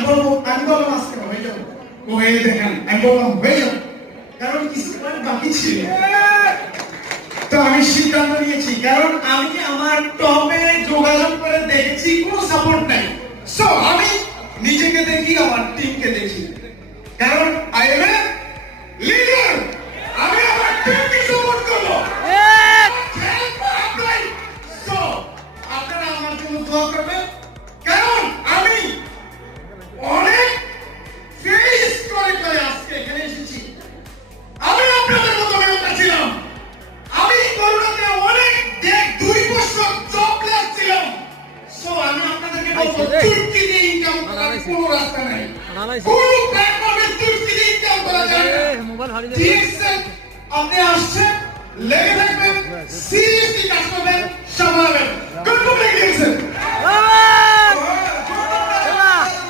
আমি বললাম আজকে হয়ে যাবো, হয়ে দেখেন আমি বললাম হয়ে যাবো, কারণ কিছু বাকি ছিল। তো আমি সিদ্ধান্ত নিয়েছি, কারণ আমি আমার টপে যোগাযোগ করে দেখেছি কোনো সাপোর্ট নাই। সো আমি নিজেকে দেখি, আমার টিমকে দেখি, কারণ আই এম এ লিডার। আমি আমার টিমকে সাপোর্ট করবো। সো আপনারা আমার জন্য দোয়া করবেন, কারণ আমি অনেক ফেস করে করে আজকে এখানে এসেছি। আমি আপনাদের মতো মেম্বার ছিলাম, আমি করোনাতে অনেক 2 বছর জবলেস ছিলাম। সো আমি আপনাদেরকে বলবো, তুর্কি দিয়ে ইনকাম করার কোনো রাস্তা নাই, কোনো প্ল্যাটফর্মে তুর্কি দিয়ে ইনকাম করা যায় না। আপনি আসছেন, লেগে থাকবেন, সিরিয়াসলি কাজ করবেন, সামলাবেন। Good morning.